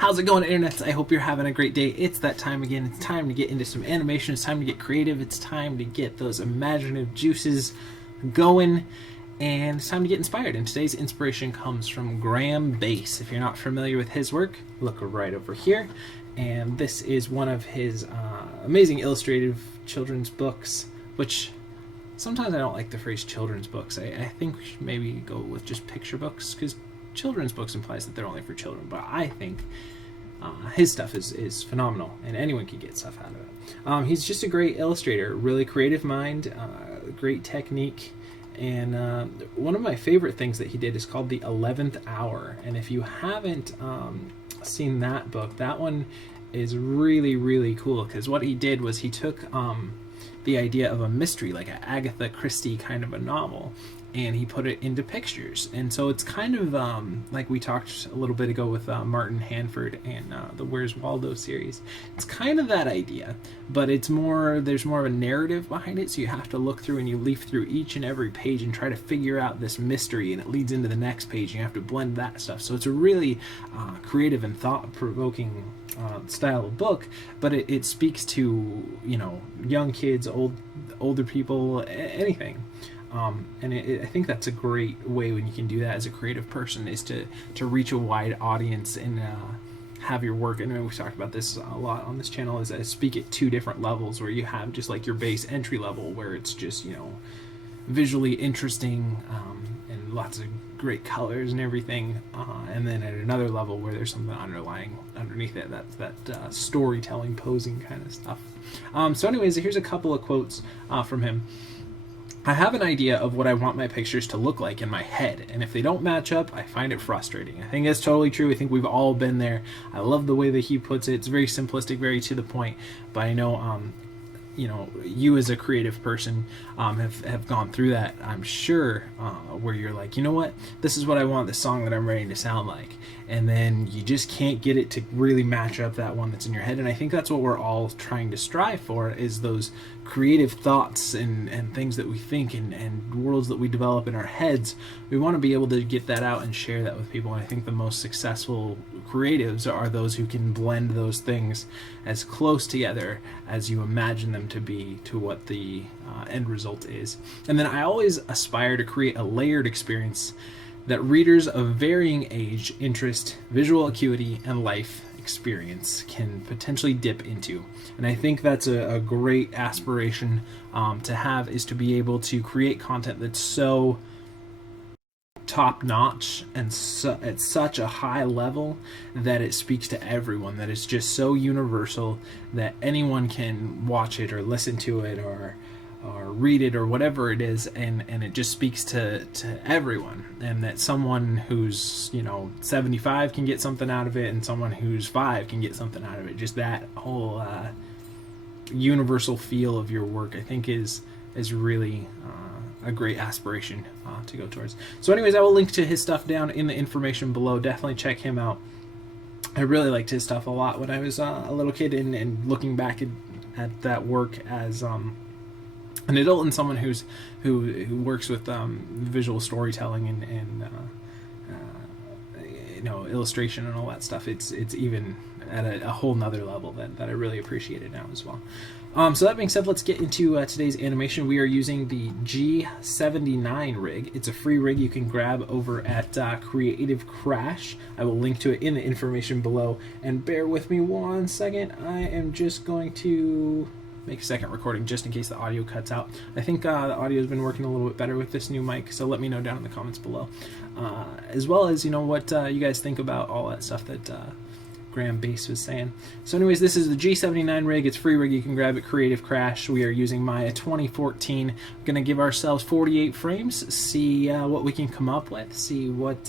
How's it going, internets? I hope you're having a great day. It's that time again. It's time to get into some animation. It's time to get creative. It's time to get those imaginative juices going. And it's time to get inspired. And today's inspiration comes from Graeme Base. If you're not familiar with his work, look right over here. And this is one of his amazing illustrative children's books, which sometimes I don't like the phrase children's books. I think we should maybe go with just picture books, because children's books implies that they're only for children, but I think his stuff is phenomenal, and anyone can get stuff out of it. He's just a great illustrator, really creative mind, great technique, and one of my favorite things that he did is called The 11th Hour, and if you haven't seen that book, that one is really, really cool, because what he did was he took the idea of a mystery, like an Agatha Christie kind of a novel, and he put it into pictures. And so it's kind of like we talked a little bit ago with Martin Hanford and the Where's Waldo series. It's kind of that idea, but it's more, there's more of a narrative behind it, so you have to look through and you leaf through each and every page and try to figure out this mystery, and it leads into the next page and you have to blend that stuff. So it's a really creative and thought-provoking style of book, but it speaks to, you know, young kids, older people, anything. And I think that's a great way when you can do that as a creative person, is to reach a wide audience and have your work. And we've talked about this a lot on this channel, is I speak at two different levels, where you have just like your base entry level, where it's just, you know, visually interesting and lots of great colors and everything, and then at another level where there's something underlying underneath it, that's that storytelling, posing kind of stuff. So anyways, here's a couple of quotes from him. I have an idea of what I want my pictures to look like in my head, and if they don't match up, I find it frustrating. I think that's totally true. I think we've all been there. I love the way that he puts it. It's very simplistic, very to the point, but I know you know, you as a creative person have gone through that, I'm sure, where you're like, you know what, this is what I want the song that I'm writing to sound like, and then you just can't get it to really match up that one that's in your head. And I think that's what we're all trying to strive for, is those creative thoughts and things that we think and worlds that we develop in our heads. We want to be able to get that out and share that with people, and I think the most successful creatives are those who can blend those things as close together as you imagine them to be to what the end result is. And then I always aspire to create a layered experience that readers of varying age, interest, visual acuity, and life experience can potentially dip into. And I think that's a great aspiration to have, is to be able to create content that's so top-notch and at such a high level that it speaks to everyone, that it's just so universal that anyone can watch it or listen to it or read it or whatever it is, and it just speaks to everyone, and that someone who's, you know, 75 can get something out of it, and someone who's 5 can get something out of it. Just that whole universal feel of your work, I think, is really a great aspiration to go towards. So anyways, I will link to his stuff down in the information below. Definitely check him out. I really liked his stuff a lot when I was a little kid, and looking back at that work as an adult and someone who works with visual storytelling and you know, illustration and all that stuff, it's even at a whole nother level that I really appreciate it now as well. So that being said, let's get into today's animation. We are using the G79 Rig. It's a free rig you can grab over at Creative Crash. I will link to it in the information below. And bear with me one second. I am just going to make a second recording just in case the audio cuts out. I think the audio has been working a little bit better with this new mic, so let me know down in the comments below. As well as, you know, what you guys think about all that stuff that Graeme Base was saying. So anyways, this is the G79 Rig. It's free rig you can grab at Creative Crash. We are using Maya 2014. We're going to give ourselves 48 frames, see what we can come up with, see what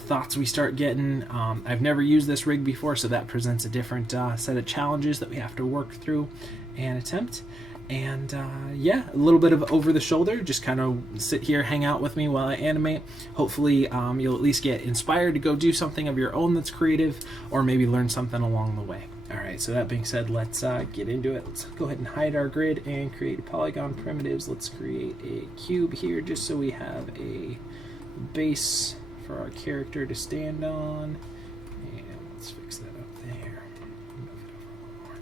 thoughts we start getting. I've never used this rig before, so that presents a different set of challenges that we have to work through and attempt. And yeah, a little bit of over the shoulder, just kind of sit here, hang out with me while I animate. Hopefully you'll at least get inspired to go do something of your own that's creative, or maybe learn something along the way. Alright, so that being said, let's get into it. Let's go ahead and hide our grid and create polygon primitives. Let's create a cube here just so we have a base for our character to stand on. And let's fix that up there. Move it over a little more.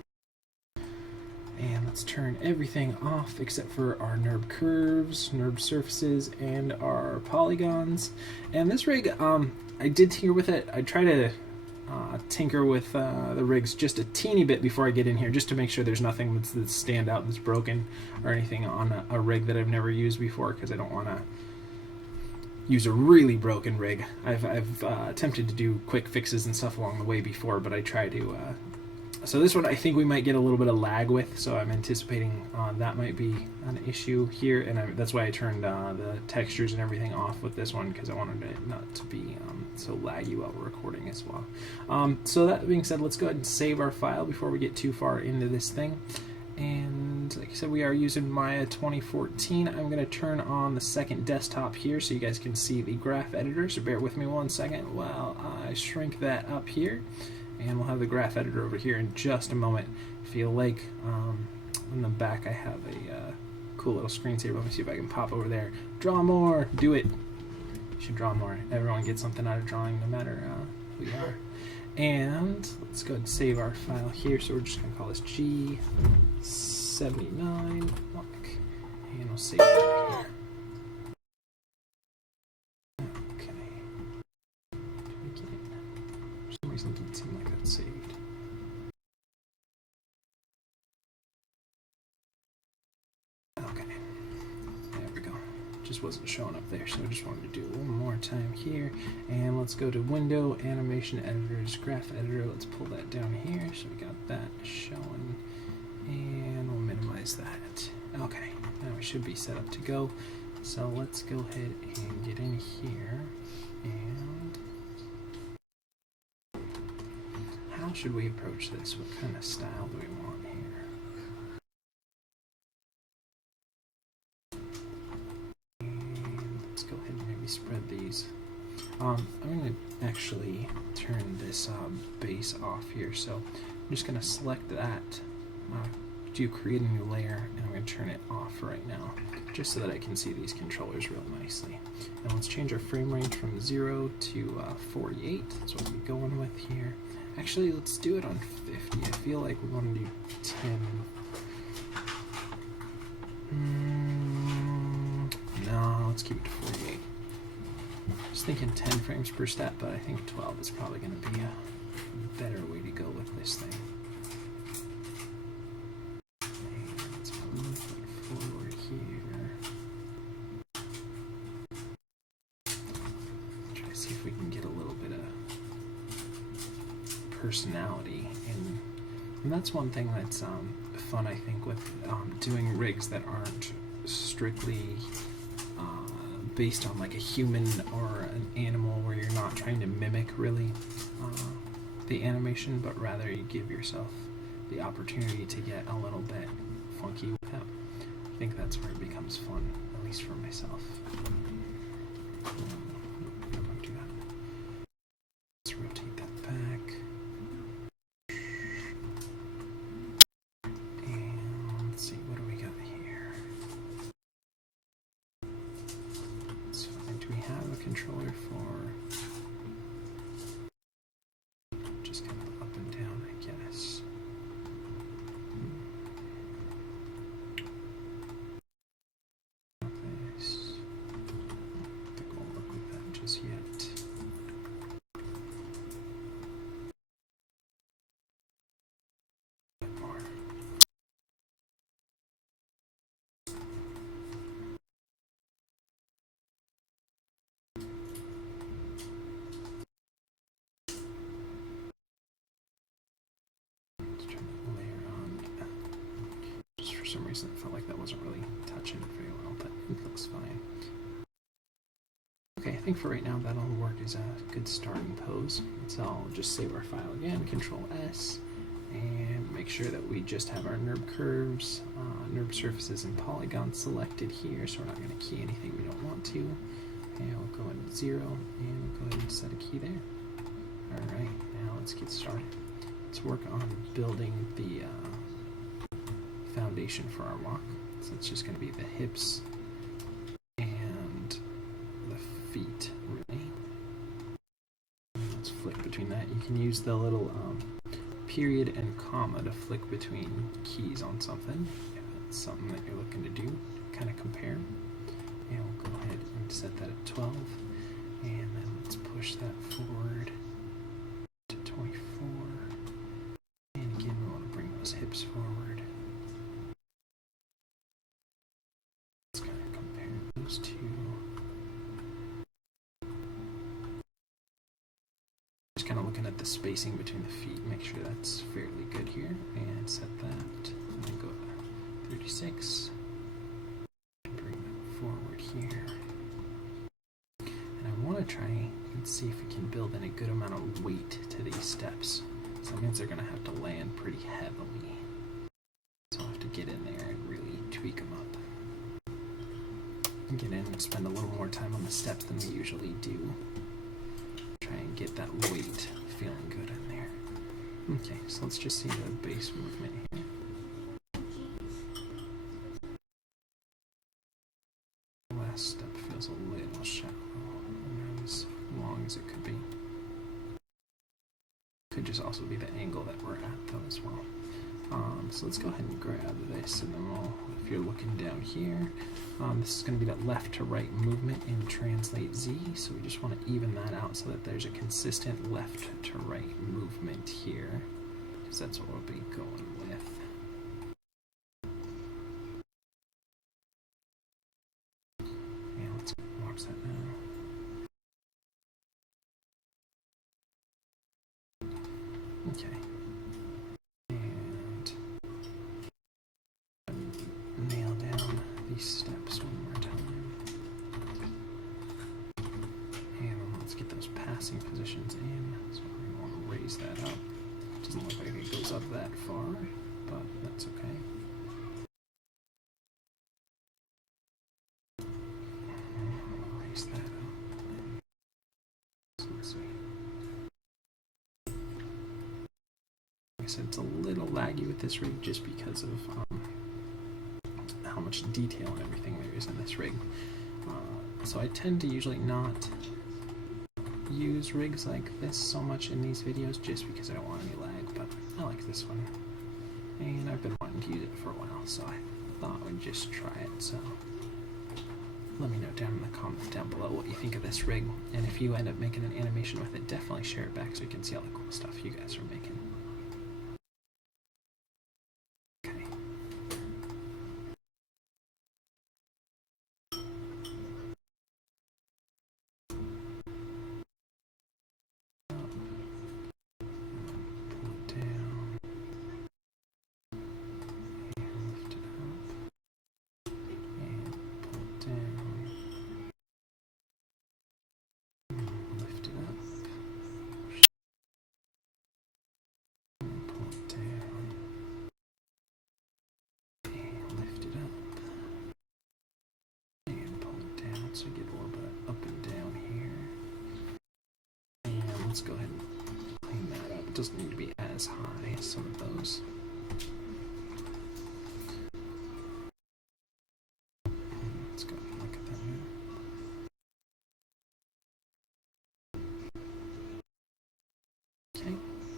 And let's turn everything off except for our NURB curves, NURB surfaces, and our polygons. And this rig, I did tinker with it. I try to tinker with the rigs just a teeny bit before I get in here, just to make sure there's nothing that's stand out that's broken or anything on a rig that I've never used before, because I don't want to use a really broken rig. I've attempted to do quick fixes and stuff along the way before, but I try to so this one I think we might get a little bit of lag with, so I'm anticipating that might be an issue here, and that's why I turned the textures and everything off with this one, because I wanted it not to be so laggy while we're recording as well. So that being said, let's go ahead and save our file before we get too far into this thing. And like I said, we are using Maya 2014. I'm going to turn on the second desktop here so you guys can see the graph editor, so bear with me 1 second while I shrink that up here. And we'll have the graph editor over here in just a moment. I feel like in the back I have a cool little screensaver. Let me see if I can pop over there. Draw more! Do it! You should draw more. Everyone gets something out of drawing, no matter who you are. And let's go ahead and save our file here. So we're just going to call this G79 Rig. And we'll save that here. It didn't seem like that's saved. Okay, there we go. Just wasn't showing up there, so I just wanted to do it one more time here. And let's go to Window, Animation Editors, Graph Editor. Let's pull that down here. So we got that showing, and we'll minimize that. Okay, now we should be set up to go. So let's go ahead and get in here. And how should we approach this? What kind of style do we want here? And let's go ahead and maybe spread these. I'm going to actually turn this base off here. So I'm just going to select that, do create a new layer, and I'm going to turn it off right now, just so that I can see these controllers real nicely. And let's change our frame range from 0 to 48. That's what we're going with here. Actually, let's do it on 50. I feel like we want to do 10. No, let's keep it to 48. I was thinking 10 frames per step, but I think 12 is probably going to be a better way to go with this thing. And let's move it forward here. Try to see if we can get a little bit of personality, and that's one thing that's fun, I think, with doing rigs that aren't strictly based on like a human or an animal, where you're not trying to mimic really the animation, but rather you give yourself the opportunity to get a little bit funky with that. I think that's where it becomes fun, at least for myself. Let's rotate that back. Controller for just kind of up and down, I guess. This. I think we'll work with that just yet. More. For some reason, it felt like that wasn't really touching it very well, but it looks fine. Okay, I think for right now that'll work as a good starting pose. So I'll just save our file again, Control S, and make sure that we just have our NURB curves, NURB surfaces, and polygons selected here, so we're not going to key anything we don't want to. And we'll go ahead and 0, and we'll go ahead and set a key there. Alright, now let's get started. Let's work on building the foundation for our walk. So it's just going to be the hips and the feet, really. let's flick between that. You can use the little period and comma to flick between keys on something, if that's something that you're looking to do, kind of compare. And we'll go ahead and set that at 12, and then let's push that forward to 24. And again, we want to bring those hips forward. Let's kind of compare those two. Just kind of looking at the spacing between the feet, make sure that's fairly good here, and set that, and then go 36, and bring that forward here. And I want to try and see if we can build in a good amount of weight to these steps. So that means they're going to have to land pretty heavily. So I'll have to get in there and really tweak them up. And get in and spend a little more time on the steps than we usually do. Try and get that weight feeling good in there. Okay, so let's just see the base movement here. The last step feels a little shallow, not as long as it could be. Could just also be the angle that we're at though as well. So let's go ahead and grab this, and then we'll, if you're looking down here, this is going to be that left to right movement in Translate Z, so we just want to even that out so that there's a consistent left to right movement here, because that's what we'll be going with. And let's watch that now. Okay. Steps one more time. And let's get those passing positions in. So we want to raise that up. Doesn't look like it goes up that far, but that's okay. Raise that up. So let's see. Like I said, it's a little laggy with this rig just because of how much detail and everything there is in this rig. So I tend to usually not use rigs like this so much in these videos just because I don't want any lag, but I like this one. And I've been wanting to use it for a while, so I thought I'd just try it. So let me know down in the comments down below what you think of this rig, and if you end up making an animation with it, definitely share it back so you can see all the cool stuff you guys are making. So get a little bit up and down here. And let's go ahead and clean that up. It doesn't need to be as high as some of those. Let's go and look at that now. Okay,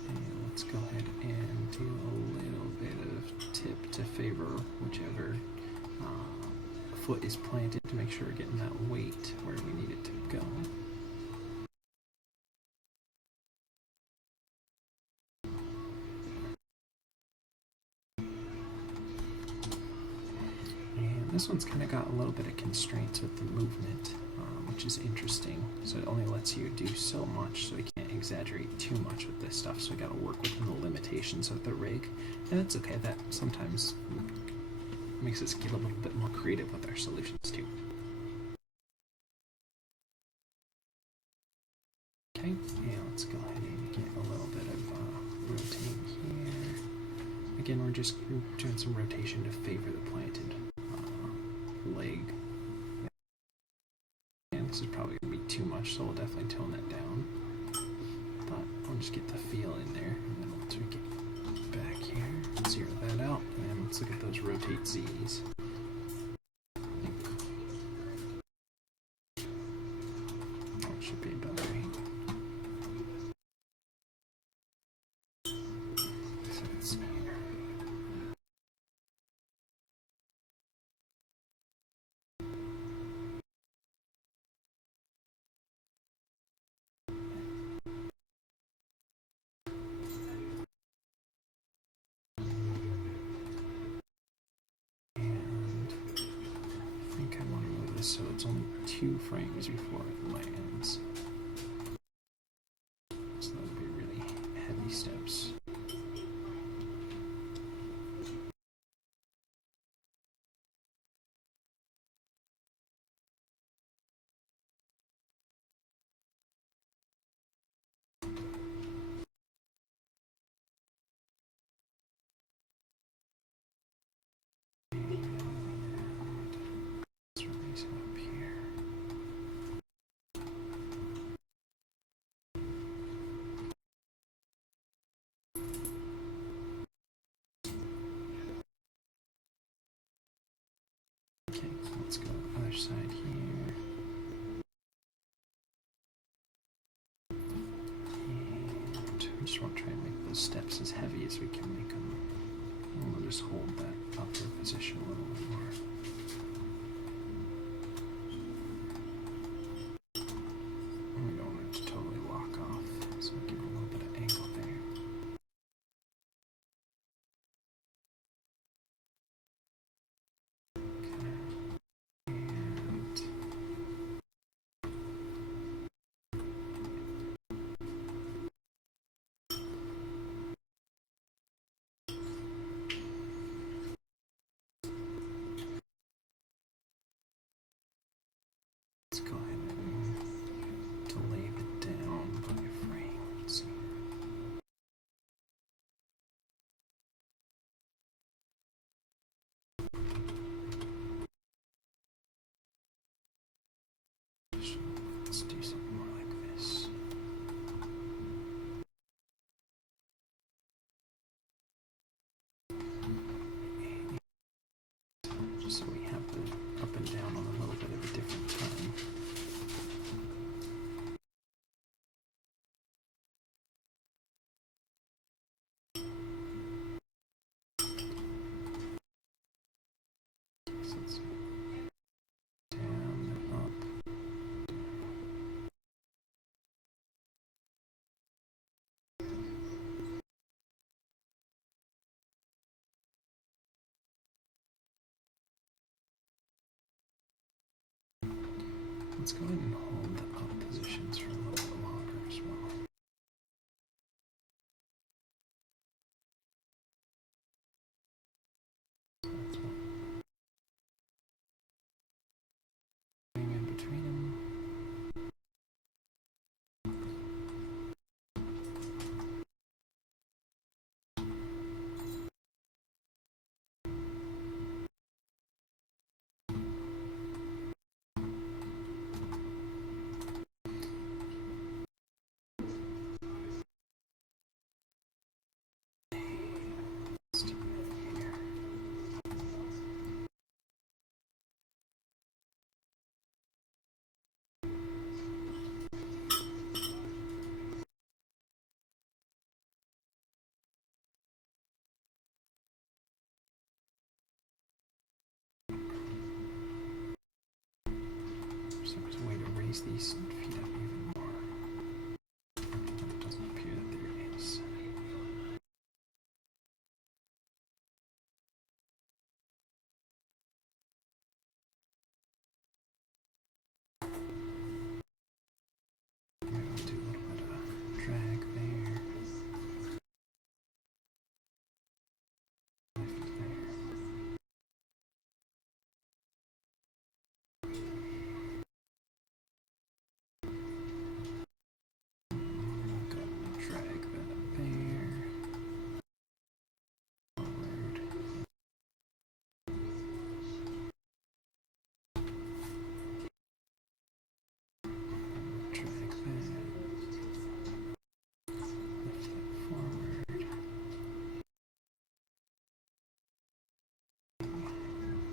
and let's go ahead and do a little bit of tip to favor whichever foot is planted to make sure we're getting that weight where we need it to go. And this one's kind of got a little bit of constraints with the movement, which is interesting. So it only lets you do so much, so we can't exaggerate too much with this stuff, so we got to work within the limitations of the rig. And that's okay, that sometimes makes us get a little bit more creative with our solutions too. Okay, and let's go ahead and get a little bit of rotating here. Again, we're just doing some rotation to favor the planted leg. And this is probably going to be too much, so we'll definitely tone that down. But I'll just get the feel in there, and then we'll tweak it back here, zero that out, and let's look at those rotate Z's. That should be about right. 2 frames before it lands. So that'll be really heavy steps. Okay, let's go other side here. And we just want to try and make those steps as heavy as we can make them. And we'll just hold that upper position a little bit more. And we don't want it to totally lock off, so we'll give it a little bit of angle there. Let's go ahead and delay the down by a frame. Let's see. So let's do something more like this. Just so we have the up and down on a little bit of a different time. So let's see. Down, up. Let's go ahead and hold the up positions for a little bit longer as well. So that's one frame in between them. Let's do it here. So there's a way to raise these feet up even more. It doesn't appear that there is. Maybe we'll do a little bit of drag there. Lift there. Go and drag that up there. Forward. Drag that. Lift that forward.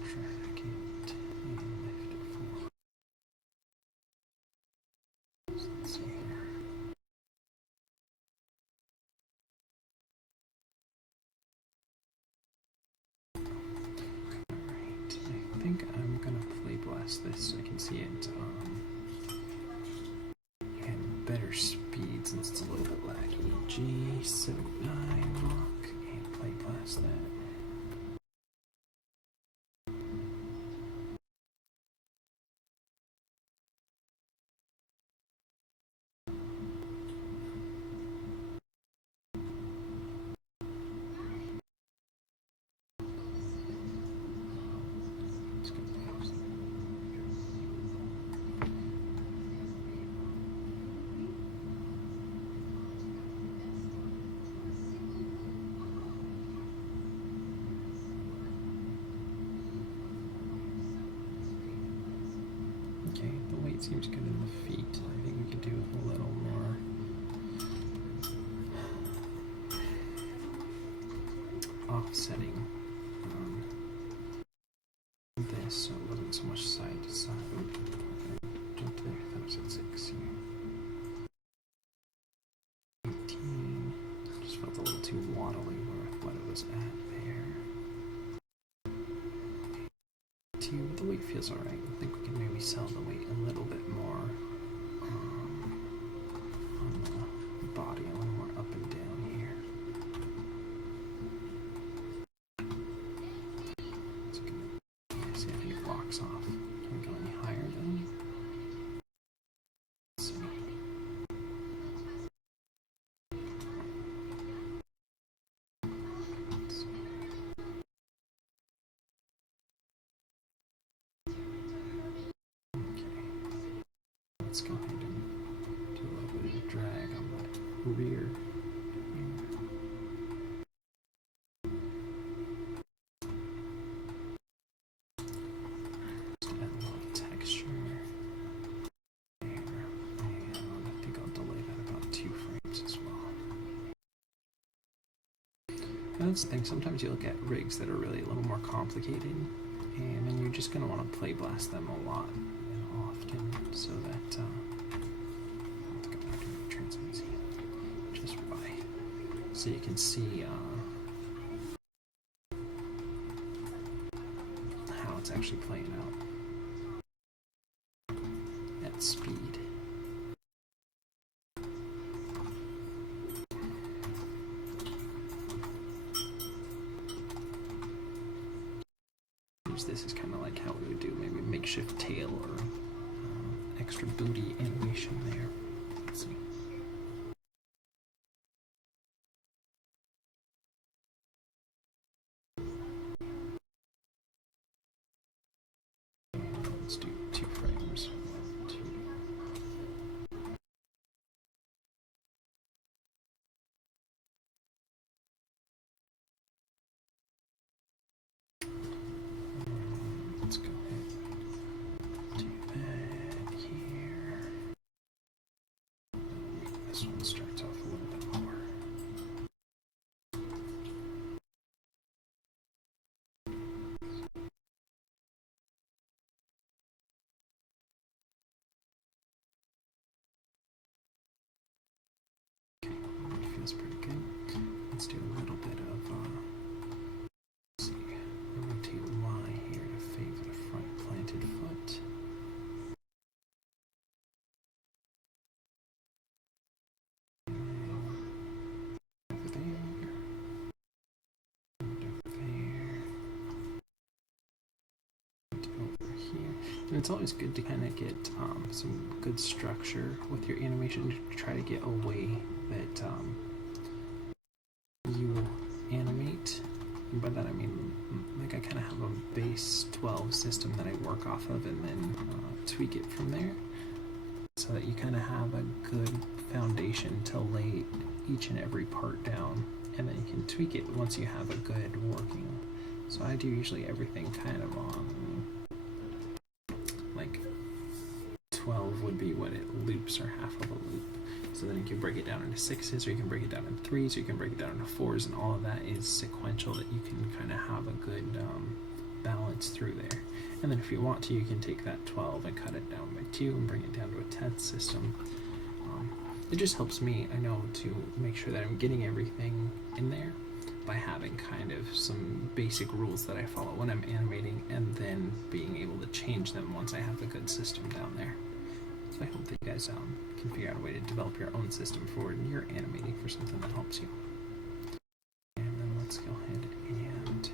Drag it and lift it forward. So let's see here. Alright, I think I'm gonna play blast this so I can see it in better speed since it's a little bit laggy. G79 Rig and play blast that. seems good in the feet. I think we could do a little more offsetting this, so it wasn't so much side to side. Jump there, I thought it was at 6. 18. Just felt a little too waddly with what it was at there. 2, but the weight feels alright. I think we can maybe sell the weight a little bit more on the body, a little more up and down here. It's good. See if it blocks off. Can we go any higher then? Let's see. Let's go ahead and do a little bit of drag on the rear. Just add a little texture there, and I think I'll delay that about 2 frames as well. And that's the thing, sometimes you look at rigs that are really a little more complicated, and then you're just going to want to play blast them a lot and often, so that I'll go back to the transparency just by so you can see how it's actually playing out at speed. Use this as kind of like how we would do maybe a makeshift tail or extra booty animation there. Let's see. Let's do 2 frames. 1, 2. Let's go ahead and do that here. This one starts off a little bit lower. Okay, it feels pretty good. Let's do a little bit of let's see, rotate Y here to favor the front planted foot. Over there. And over there. And over here. And it's always good to kind of get some good structure with your animation to try to get a way that you animate. And by that I mean, like, I kind of have a base 12 system that I work off of and then tweak it from there, so that you kind of have a good foundation to lay each and every part down, and then you can tweak it once you have a good working. So I do usually everything kind of on like 12 would be what it loops, or half of a loop. So then you can break it down into 6s, or you can break it down into 3s, or you can break it down into 4s, and all of that is sequential, that you can kind of have a good balance through there. And then if you want to, you can take that 12 and cut it down by 2 and bring it down to a 10th system. It just helps me, I know, to make sure that I'm getting everything in there by having kind of some basic rules that I follow when I'm animating, and then being able to change them once I have a good system down there. So I hope that you guys can figure out a way to develop your own system for when you're animating for something that helps you. And then let's go ahead and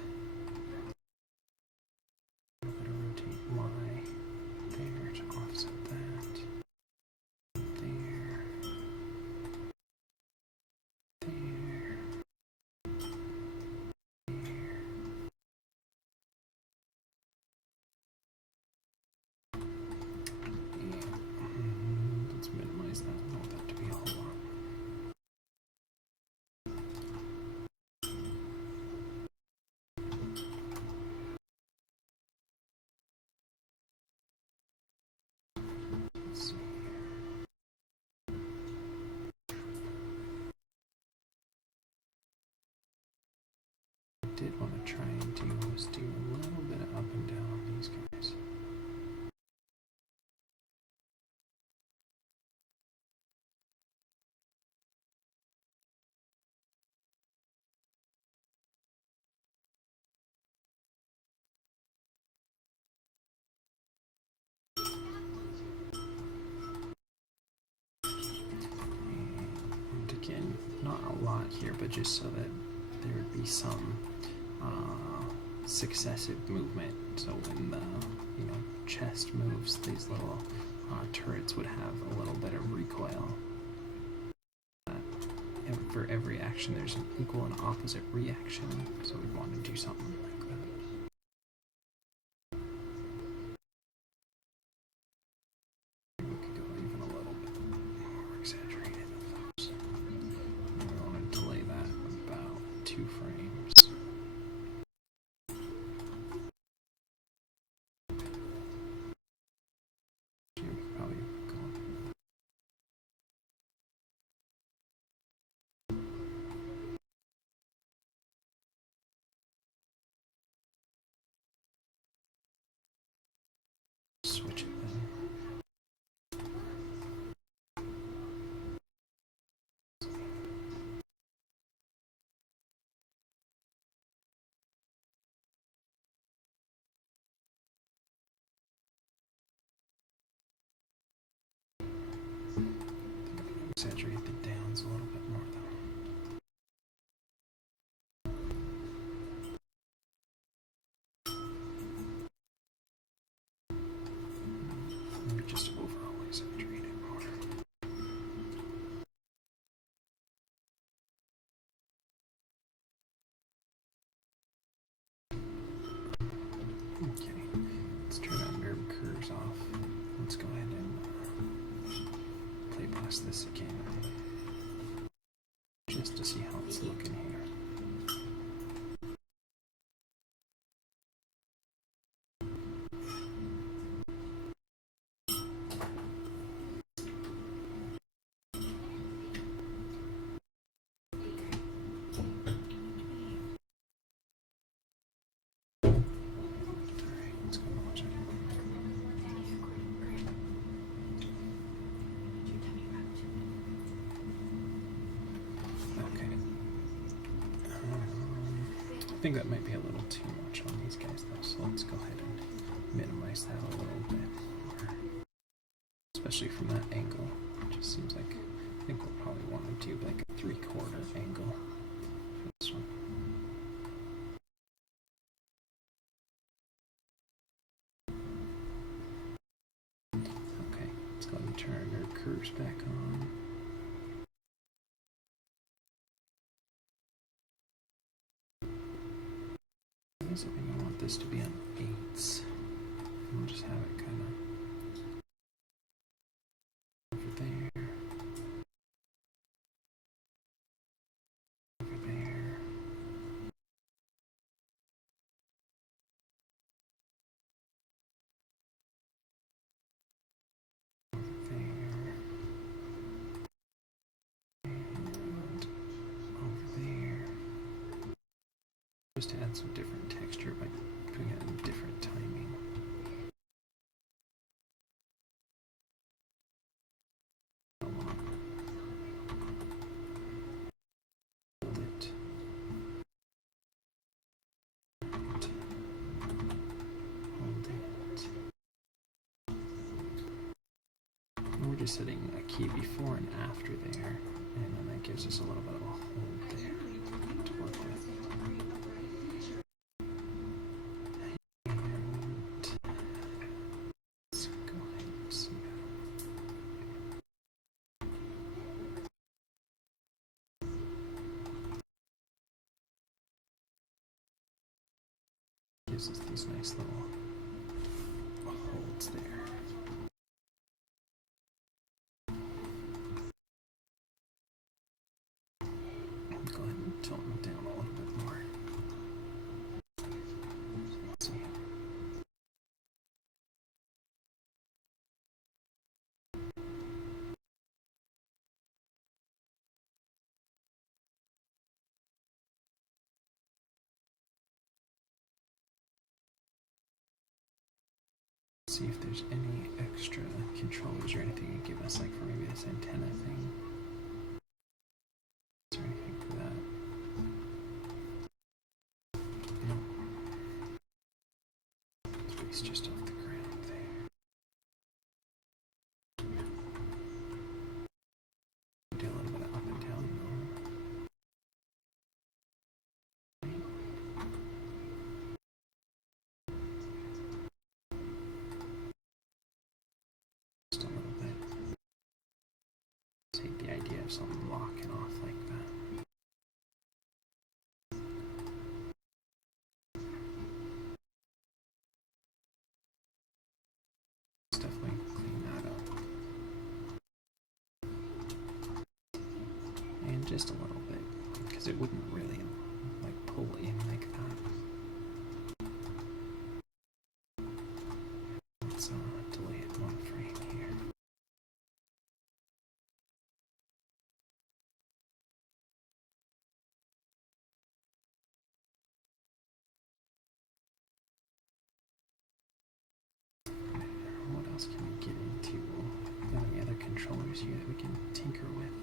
a little bit of rotate Y there to offset that. There. There. Let's minimize that. I don't want that to be a whole lot. did want to try and do was do a little bit of up and down on these guys. And again, not a lot here, but just so that there would be some successive movement. So when the chest moves, these little turrets would have a little bit of recoil. For every action, there's an equal and opposite reaction. So we'd want to do something like that. We could go even a little bit more exaggerated with those. We want to delay that about 2 frames. Probably go switch it then. Exaggerate the downs a little bit more though. Maybe just overall exaggerate it more. Okay, let's turn our nerd curves off. Let's go ahead and play past this again, just to see how it's looking here. I think that might be a little too much on these guys though, so let's go ahead and minimize that a little bit more. Especially from that angle. It just seems like I think we'll probably want to do like a 3/4 angle for this one. Okay, let's go ahead and turn our curves back on. I think I want this to be on 8s. And we'll just have it kind of over there. Over there. Over there. And over there. Just to add some different texture by putting it in different timing. Hold it. Hold it. And we're just setting a key before and after there, and then that gives us a little bit of a hold there to work with. Gives us these nice little holds there. Go ahead and tilt them down a little bit more. Let's see. see if there's any extra controllers or anything you give us, like for maybe this antenna thing. Is there anything for that? No. It's just off the ground there. Do a little bit of up and down though. Just a little bit. Take the idea of something locking off like that. Let's definitely clean that up. And just a little bit, because it wouldn't really like pull in like that. Let's delay it one frame here. What else can we get into? Got any other controllers here that we can tinker with?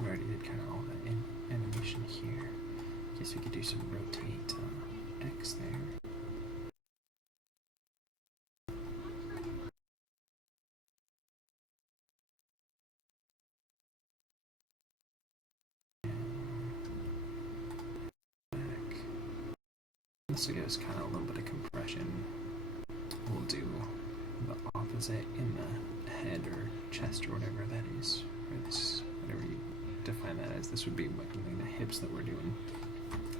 We already did kind of all that animation here. Guess we could do some rotate X there. This will give us kind of a little bit of compression. We'll do the opposite in the head or chest or whatever that is, or this, whatever you define that as. This would be like the hips that we're doing,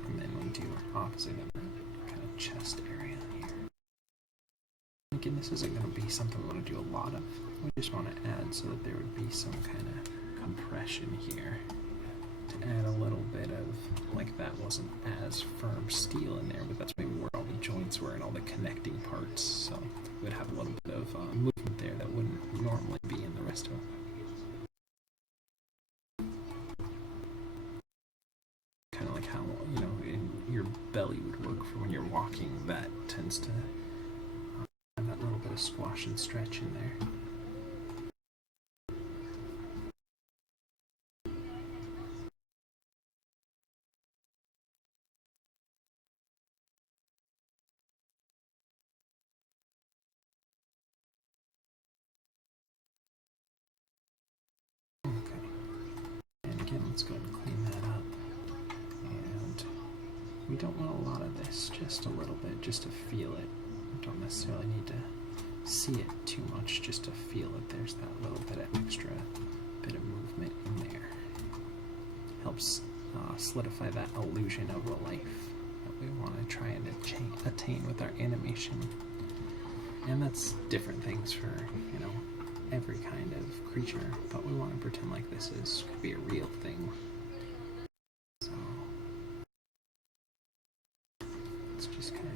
and then we'll do opposite in the kind of chest area here. Again, this isn't going to be something we want to do a lot of. We just want to add so that there would be some kind of compression here. To add a little bit of, like that wasn't as firm steel in there, but that's maybe where all the joints were and all the connecting parts, so it would have a little bit of movement there that wouldn't normally be in the rest of it. Kind of like how, you know, your belly would work for when you're walking. That tends to have that little bit of squash and stretch in there. Let's go ahead and clean that up. And we don't want a lot of this, just a little bit, just to feel it. We don't necessarily need to see it too much, just to feel that there's that little bit of extra bit of movement in there. Helps solidify that illusion of a life that we want to try and attain with our animation. And that's different things for, you know, every kind of creature, but we want to pretend like this could be a real thing. So it's just kind of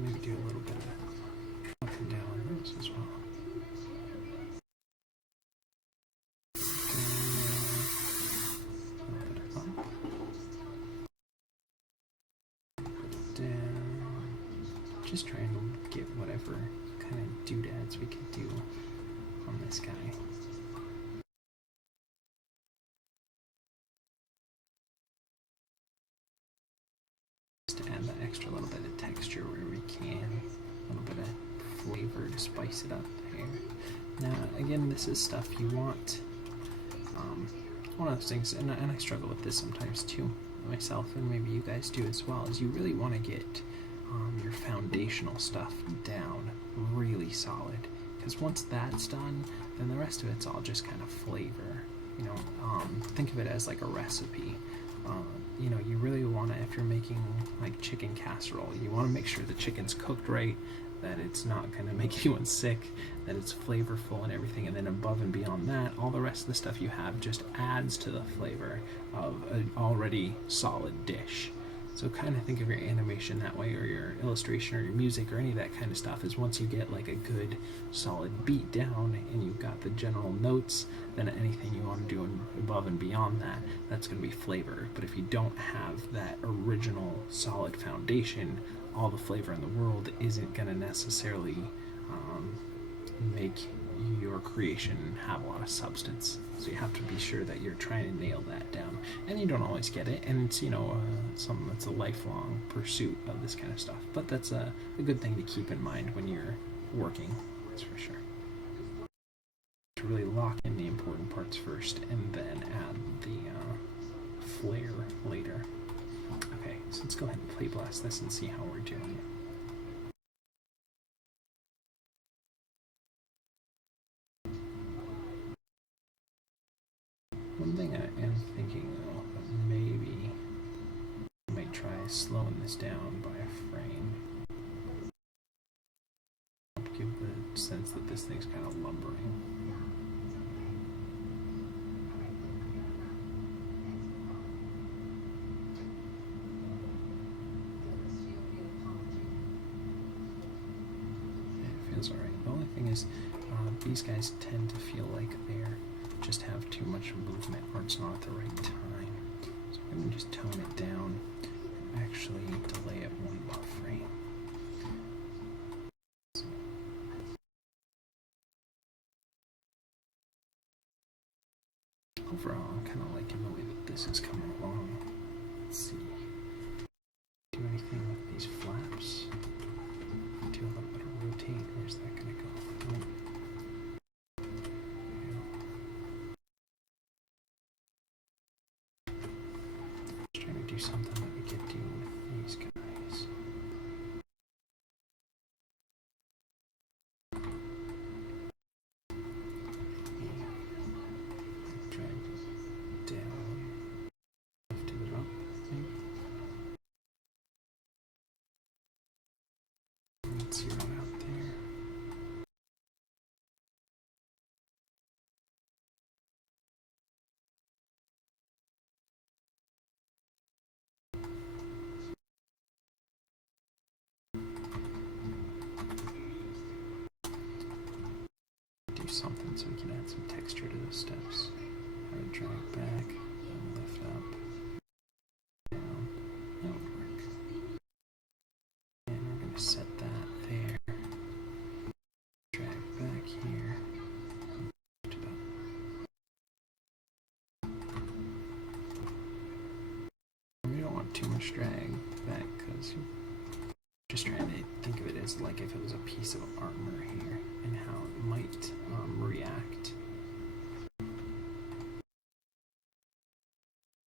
maybe do a little bit of up and down on this as well. A little bit of up. Down. Just trying to get whatever kind of doodads we can do on this guy. Add that extra little bit of texture where we can, a little bit of flavor to spice it up there. Now, again, this is stuff you want. One of those things, and I struggle with this sometimes too, myself, and maybe you guys do as well, is you really want to get your foundational stuff down really solid, because once that's done, then the rest of it's all just kind of flavor. You know, think of it as like a recipe. You know, you really want to, if you're making like chicken casserole, you want to make sure the chicken's cooked right, that it's not going to make anyone sick, that it's flavorful and everything, and then above and beyond that, all the rest of the stuff you have just adds to the flavor of an already solid dish. So kind of think of your animation that way, or your illustration, or your music, or any of that kind of stuff, is once you get like a good solid beat down and you've got the general notes, then anything you want to do above and beyond that, that's going to be flavor. But if you don't have that original solid foundation, all the flavor in the world isn't going to necessarily make your creation have a lot of substance. So you have to be sure that you're trying to nail that down, and you don't always get it, and it's, you know, something that's a lifelong pursuit of this kind of stuff. But that's a good thing to keep in mind when you're working, that's for sure. To really lock in the important parts first, and then add the flair later. Okay, so let's go ahead and play blast this and see how we're doing it. One thing I am thinking though, maybe I might try slowing this down by a frame. Give the sense that this thing's kind of lumbering. It feels alright. The only thing is, these guys tend to feel like they're just have too much movement, or it's not at the right time. So I'm going to just tone it down and actually delay it one more frame. So overall, I'm kind of liking the way that this is coming along. Let's see. Do anything with these flaps? Do a little bit of rotate. Where's that going to go? Something that we could do with these guys. Drag it down, lift it up, maybe. Let's zero out there. Something so we can add some texture to those steps. I would drag back and lift up, down. That would work. And we're going to set that there. Drag back here. Lift it up. We don't want too much drag back because you're just trying to think of it as like if it was a piece of armor here and how it might react.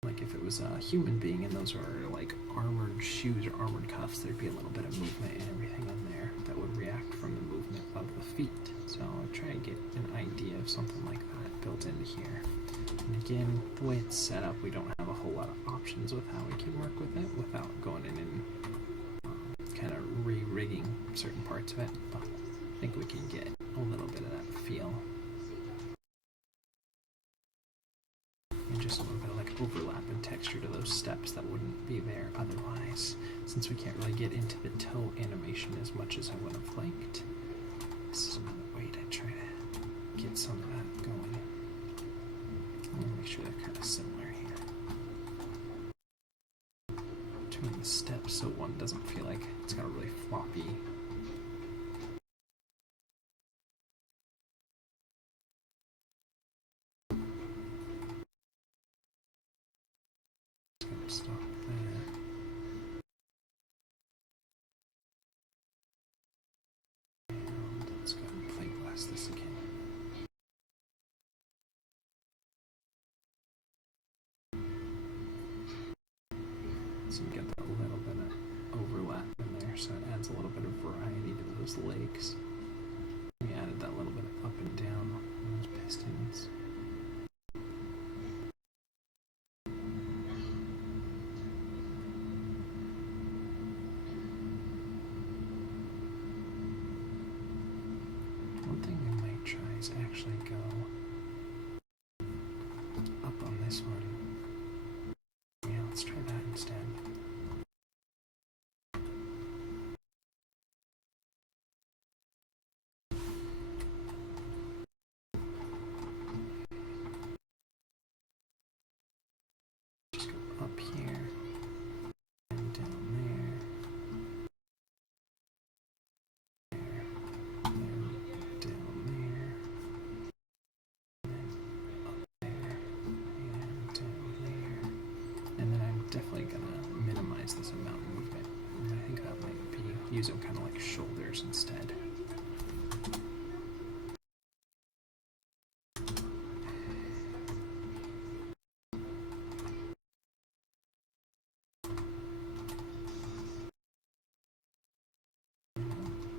Like if it was a human being and those are like armored shoes or armored cuffs, there'd be a little bit of movement and everything in there that would react from the movement of the feet. So I'll try and get an idea of something like that built into here. And again, the way it's set up, we don't have a whole lot of options with how we can work with it without going in and kind of re-rigging certain parts of it, but I think we can get a little bit of that feel. And just a little bit of like overlap and texture to those steps that wouldn't be there otherwise, since we can't really get into the toe animation as much as I would have liked. This is another way to try to get some of that going. I want to make sure they're kind of similar here. Between the steps so one doesn't feel like it's got a really floppy. Stop there. And let's go ahead and play blast this again. So you get that little bit of overlap in there, so it adds a little bit of variety to those legs. We added that little bit of up and down on those pistons. actually go up on this one. Yeah, let's try that instead. Just go up here and down there. Definitely gonna minimize this amount of movement. And I think that might be using kind of like shoulders instead.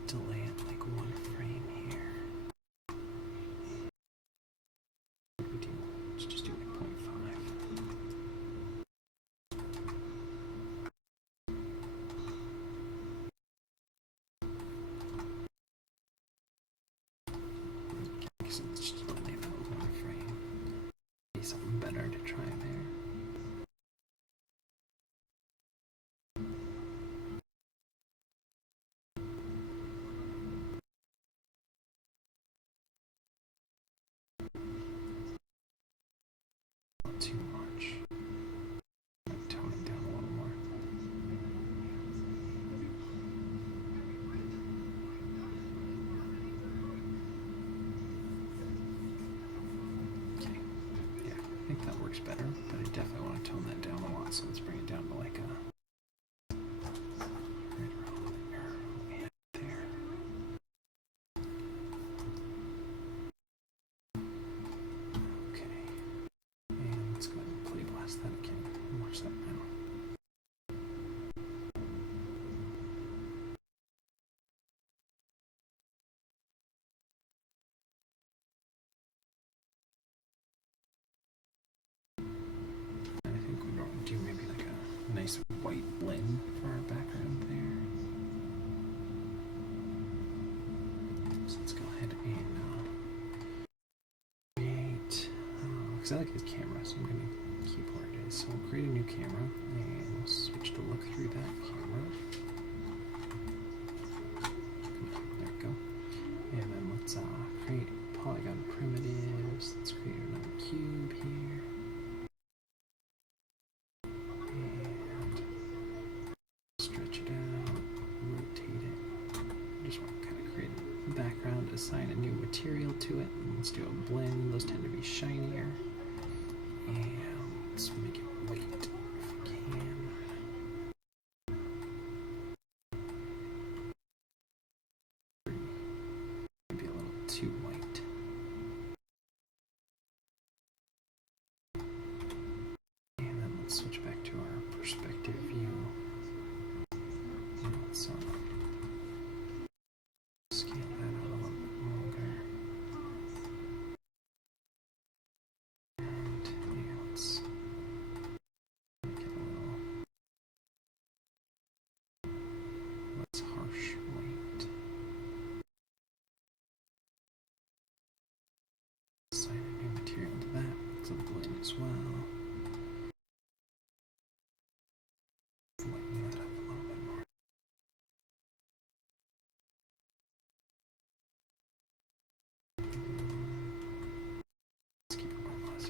Delay it like one frame here. What do we do? Let's just do like 0.5. So let's just delay that one frame. Be something better to try there. Not too much. I'll tone it down a little more. Okay. Yeah, I think that works better, but I definitely want to tone that down a lot, so let's bring it down to like a right around there. And there. Okay. And let's go ahead and play blast that again. Watch that now. I think we're going to do maybe like a nice white blend for our background there. So let's go ahead and create, because I like his camera, so I'm going to keep where it is. So we'll create a new camera and we'll switch to look through that camera. There we go. And then let's create polygon primitives. Let's create another cube here. And stretch it out, rotate it. I just want to kind of create a background, assign a new material to it. And let's do a blend. Those tend to be shinier. And let's make it white if we can. Maybe a little too white. And then let's switch back to our perspective view. And let's scale that out a little bit longer. And yeah, let's make it a little less harsh white. Assign a new material to that. It's a blend as well. Lighten that up a little bit more. Let's keep it more less.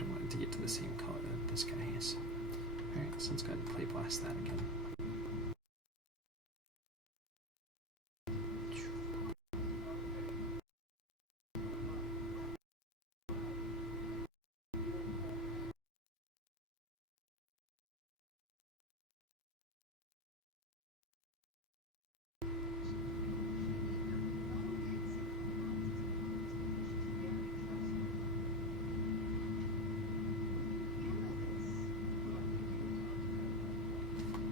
I want it to get to the same color that this guy is. Alright, so let's go ahead and play blast that again.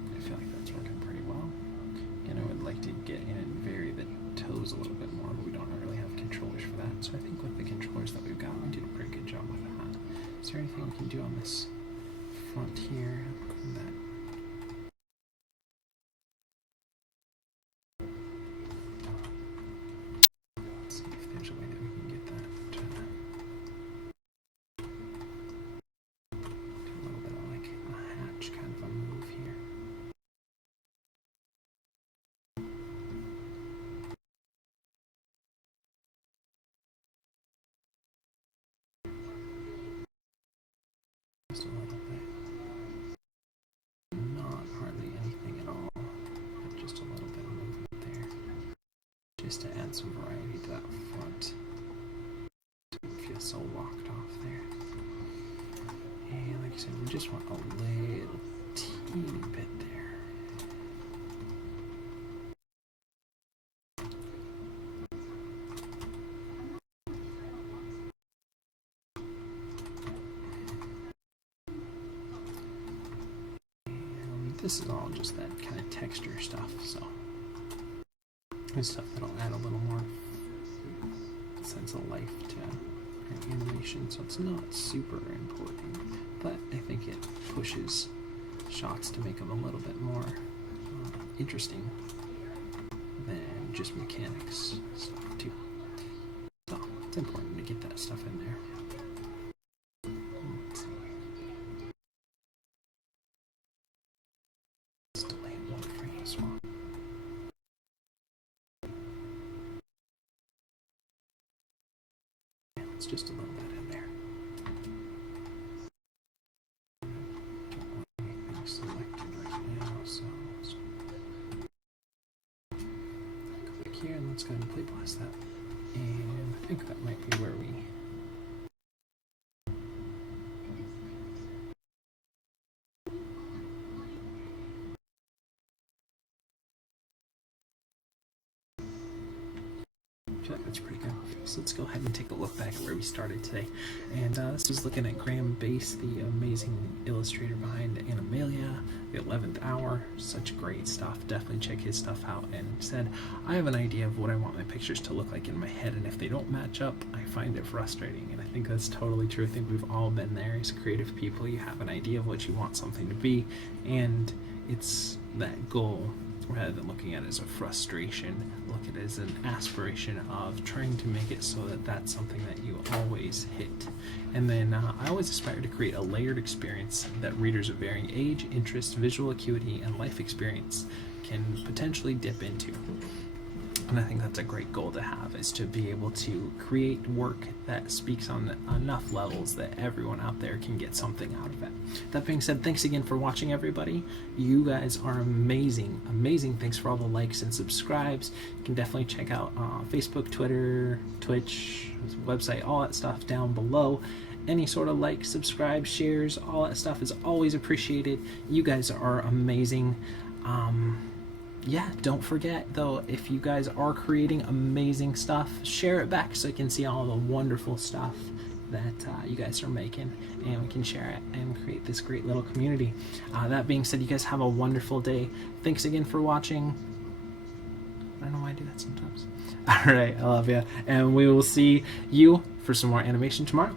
I feel like that's working pretty well. And I would like to get in and vary the toes a little bit more, but we don't really have controllers for that. So I think with the controllers that we've got, we did a pretty good job with that. Is there anything we can do on this front here that let's see if there's a way that we can just to add some variety to that front. Don't feel so locked off there. And like I said, we just want a little teeny bit there. And this is all just that kind of texture stuff, so it's stuff that'll add a little more sense of life to animation, so it's not super important, but I think it pushes shots to make them a little bit more interesting than just mechanics stuff too. So it's important to get that stuff in there. Let's delay one frame as well. It's just a little bit in there. Don't want anything selected right now, so let's click here and let's go ahead and play blast that. And I think that might be where we I feel like that's pretty good. So let's go ahead and take a look back at where we started today. And this was looking at Graeme Base, the amazing illustrator behind Animalia, the 11th Hour. Such great stuff. Definitely check his stuff out. And said, I have an idea of what I want my pictures to look like in my head, and if they don't match up, I find it frustrating. And I think that's totally true. I think we've all been there as creative people. You have an idea of what you want something to be, and it's that goal. Rather than looking at it as a frustration, look at it as an aspiration of trying to make it so that that's something that you always hit. And then I always aspire to create a layered experience that readers of varying age, interest, visual acuity, and life experience can potentially dip into. And I think that's a great goal to have, is to be able to create work that speaks on enough levels that everyone out there can get something out of it. That being said, thanks again for watching, everybody. You guys are amazing, amazing. Thanks for all the likes and subscribes. You can definitely check out Facebook, Twitter, Twitch, website, all that stuff down below. Any sort of like, subscribe, shares, all that stuff is always appreciated. You guys are amazing. Yeah, don't forget though, if you guys are creating amazing stuff, share it back so you can see all the wonderful stuff that you guys are making, and we can share it and create this great little community. That being said, you guys have a wonderful day. Thanks again for watching. I don't know why I do that sometimes. All right, I love you, and we will see you for some more animation tomorrow.